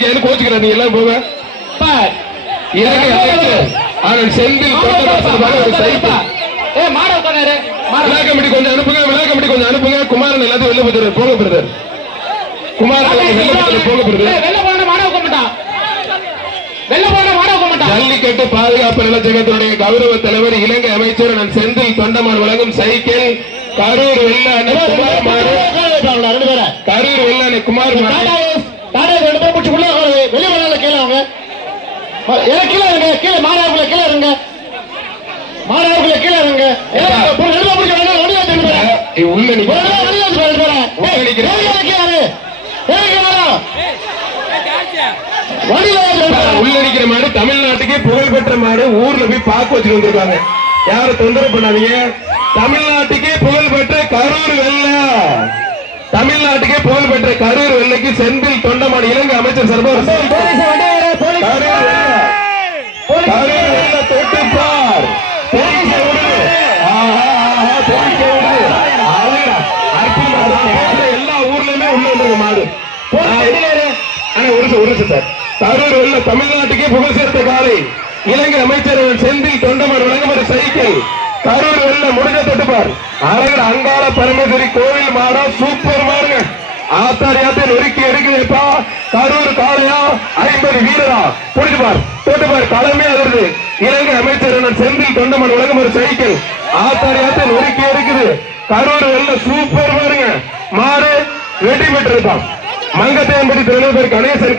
அடிக்காது கோச்சுக்கிறார். நீங்க எல்லாம் போங்க. செந்தில் மாட உட்காரு. விழா கமிட்டி கொஞ்சம் அனுப்புங்க. விழா கமிட்டி கொஞ்சம் அனுப்புங்க. குமாரன் எல்லாத்தையும் வெளில போட்டு போக பிரதர். குமாரன் போக பிரதர். வெளில போன மாட உட்க மாட்டான். வெளில போன மாட உட்க மாட்டான். ஜல்லிக்கட்டு பாதுகாப்பு நலச்சங்கத்தினுடைய கௌரவ தலைவர் இலங்கை அமைச்சர் நான் செந்தில் தொண்டமான் வழங்கும் சைக்கிள் கரூர் வெள்ளான குமார் மாடு. கரூர் வெள்ளான குமார் மாடு. வெளியே வராத கீழே அவங்க கீழே இருங்க. கீழே மாடாவுக்குள்ள கீழே இருங்க. மாடாவுக்குள்ள கீழே இருங்க. உள்ள உள்ளடிக்கிற மாடு தமிழ்நாட்டுக்கே புகழ்பெற்ற மாடு. ஊர்ல போய் பாக்கு வச்சுட்டு வந்திருக்காங்க. யாரும் தொந்தரவு பண்ணாதீங்க. தமிழ்நாட்டுக்கே புகழ்பெற்ற கரூர் வெள்ளை. தமிழ்நாட்டுக்கே புகழ்பெற்ற கரூர் வெள்ளைக்கு செந்தில் தொண்டமான் இலங்கை அமைச்சர் சர்பார் தொட்டுப்பார். எல்லா ஊர்லயுமே உள்ள வந்திருக்க மாடு. கரூர் வெள்ள தமிழ்நாட்டுக்கே புகழ் சேர்த்த காலை இலங்கை அமைச்சர் செந்தில் தொண்டமான் வழங்கும் ஒரு சைக்கிள் கரூர் வெள்ள முடிஞ்ச தொட்டுப்பார். அழகர் அங்காள பரமேஸ்வரி கோவில் மாடா சூப்பர் மாடுங்க. ஆத்தாரியாத்தை நொறுக்கி எடுக்குதுப்பா. கரூர் காளையா 50 வீரரா புரிஞ்சுப்பார் தொட்டுப்பார். களமே அதிர்ந்து இலங்கை அமைச்சர் செந்தில் தொண்டமான் வழங்கும் ஒரு சைக்கிள் ஆத்தாரியாத்தை நொறுக்கி எடுக்குது. கரூர் வெள்ள சூப்பர் மாடுங்க. மாடு வெற்றி பெற்றிருப்பான். மங்கத்தையம்படி தலைவர் கணேசன்